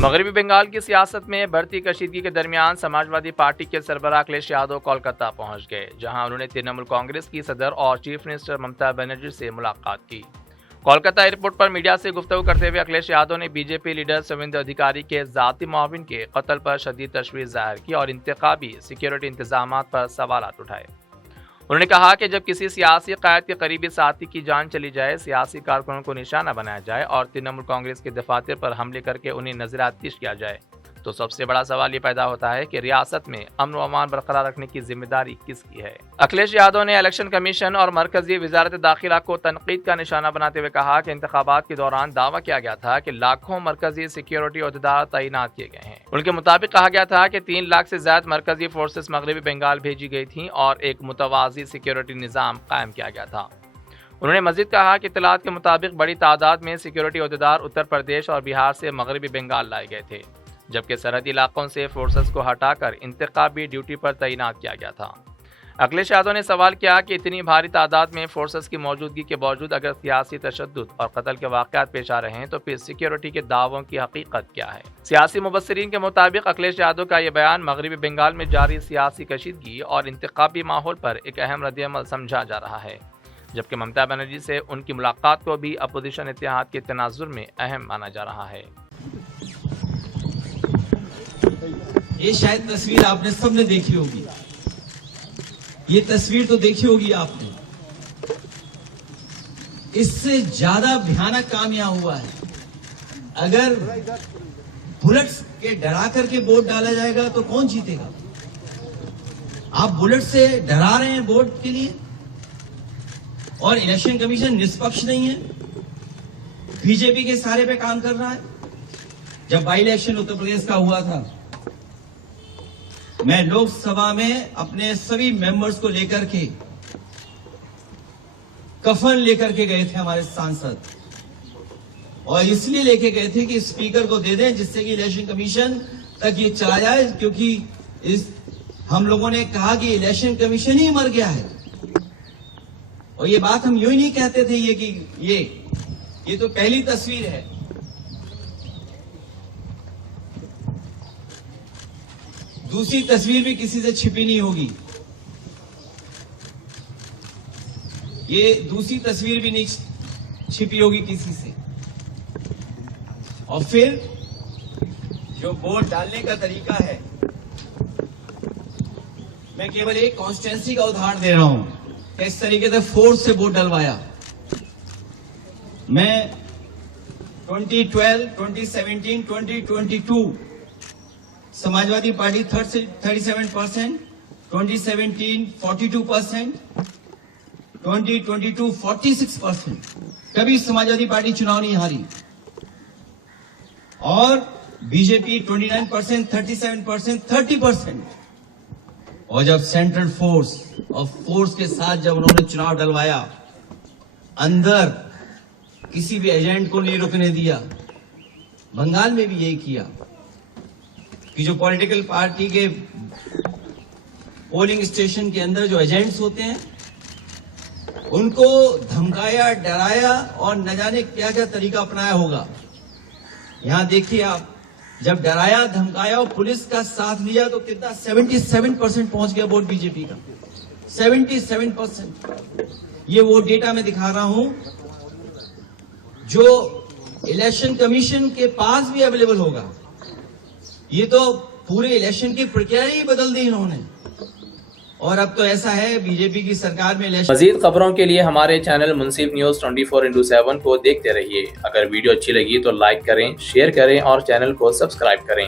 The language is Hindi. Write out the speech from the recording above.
मगरबी बंगाल की सियासत में बढ़ती कशीदगी के दरमियान समाजवादी पार्टी के सरबराह अखिलेश यादव कोलकाता पहुंच गए, जहां उन्होंने तृणमूल कांग्रेस की सदर और चीफ मिनिस्टर ममता बनर्जी से मुलाकात की। कोलकाता एयरपोर्ट पर मीडिया से गुफ्तगू करते हुए अखिलेश यादव ने बीजेपी लीडर शुवेंदु अधिकारी के जाती मुआविन के कत्ल पर शदीद तशवीश जाहिर की और इंतखाबी सिक्योरिटी इंतजाम पर सवाल उठाए। उन्होंने कहा कि जब किसी सियासी कायद के करीबी साथी की जान चली जाए, सियासी कारकुनों को निशाना बनाया जाए और तृणमूल कांग्रेस के दफातर पर हमले करके उन्हें नजरअंदाज किया जाए, तो सबसे बड़ा सवाल ये पैदा होता है कि रियासत में अमन व अमान बरकरार रखने की जिम्मेदारी किसकी है। अखिलेश यादव ने इलेक्शन कमीशन और मरकजी वजारत दाखिला को तनकीद का निशाना बनाते हुए कहा कि इंतखाबात के दौरान दावा किया गया था कि लाखों मरकजी सिक्योरिटी अहदेदार तैनात किए गए हैं। उनके मुताबिक कहा गया था कि 3 लाख से ज्यादा मरकजी फोर्सेस मगरबी बंगाल भेजी गई थी और एक मुतवाजी सिक्योरिटी निज़ाम कायम किया गया था। उन्होंने मजीद कहा कि इत्तलात के मुताबिक बड़ी तादाद में सिक्योरिटी अहदेदार उत्तर प्रदेश और बिहार से मगरबी बंगाल लाए गए थे, जबकि सरहदी इलाकों से फोर्सेस को हटाकर इंतखाबी ड्यूटी पर तैनात किया गया था। अखिलेश यादव ने सवाल किया कि इतनी भारी तादाद में फोर्सेस की मौजूदगी के बावजूद अगर सियासी तशद्दुद और कत्ल के वाक़यात पेश आ रहे हैं, तो फिर सिक्योरिटी के दावों की हकीकत क्या है। सियासी मुबस्सिरीन के मुताबिक अखिलेश यादव का यह बयान मगरबी बंगाल में जारी सियासी कशीदगी और इंतखाबी माहौल पर एक अहम रद्द-ए-अमल समझा जा रहा है, जबकि ममता बनर्जी से उनकी मुलाकात को भी अपोजिशन इत्तेहाद के तनाजुर में अहम माना जा रहा है। ये शायद तस्वीर आपने सबने देखी होगी, ये तस्वीर तो देखी होगी आपने। इससे ज्यादा भयानक काम यहां हुआ है। अगर बुलेट्स के डरा करके वोट डाला जाएगा तो कौन जीतेगा? आप बुलेट से डरा रहे हैं वोट के लिए, और इलेक्शन कमीशन निष्पक्ष नहीं है, बीजेपी के सारे पे काम कर रहा है। जब बाई इलेक्शन उत्तर प्रदेश का हुआ था, मैं लोकसभा में अपने सभी मेंबर्स को लेकर के कफन लेकर के गए थे हमारे सांसद, और इसलिए लेके गए थे कि स्पीकर को दे दें जिससे कि इलेक्शन कमीशन तक ये चला जाए, क्योंकि हम लोगों ने कहा कि इलेक्शन कमीशन ही मर गया है। और ये बात हम यूं ही नहीं कहते थे ये तो पहली तस्वीर है। दूसरी तस्वीर भी किसी से छिपी नहीं होगी, ये दूसरी तस्वीर भी नहीं छिपी होगी किसी से। और फिर जो वोट डालने का तरीका है, मैं केवल एक कॉन्स्टिट्यूंसी का उदाहरण दे रहा हूं कि इस तरीके से फोर्स से वोट डलवाया। मैं 2012, 2017, 2022 समाजवादी पार्टी 37%, 2017 42%, 2022 46%। कभी समाजवादी पार्टी चुनाव नहीं हारी। और बीजेपी 29%, 37%, 30%। और जब सेंट्रल फोर्स और फोर्स के साथ जब उन्होंने चुनाव डलवाया, अंदर किसी भी एजेंट को नहीं रुकने दिया। बंगाल में भी यही किया कि जो पॉलिटिकल पार्टी के पोलिंग स्टेशन के अंदर जो एजेंट्स होते हैं, उनको धमकाया, डराया और न जाने क्या क्या तरीका अपनाया होगा। यहां देखिए आप, जब डराया, धमकाया और पुलिस का साथ लिया तो कितना 77% पहुंच गया वोट बीजेपी का। 77%। ये वो डेटा मैं दिखा रहा हूं जो इलेक्शन कमीशन के पास भी अवेलेबल होगा। ये तो पूरे इलेक्शन की प्रक्रिया ही बदल दी इन्होंने। और अब तो ऐसा है बीजेपी की सरकार में इलेक्शन। मजीद खबरों के लिए हमारे चैनल मुंसिफ न्यूज 24x7 को देखते रहिए। अगर वीडियो अच्छी लगी तो लाइक करें, शेयर करें और चैनल को सब्सक्राइब करें।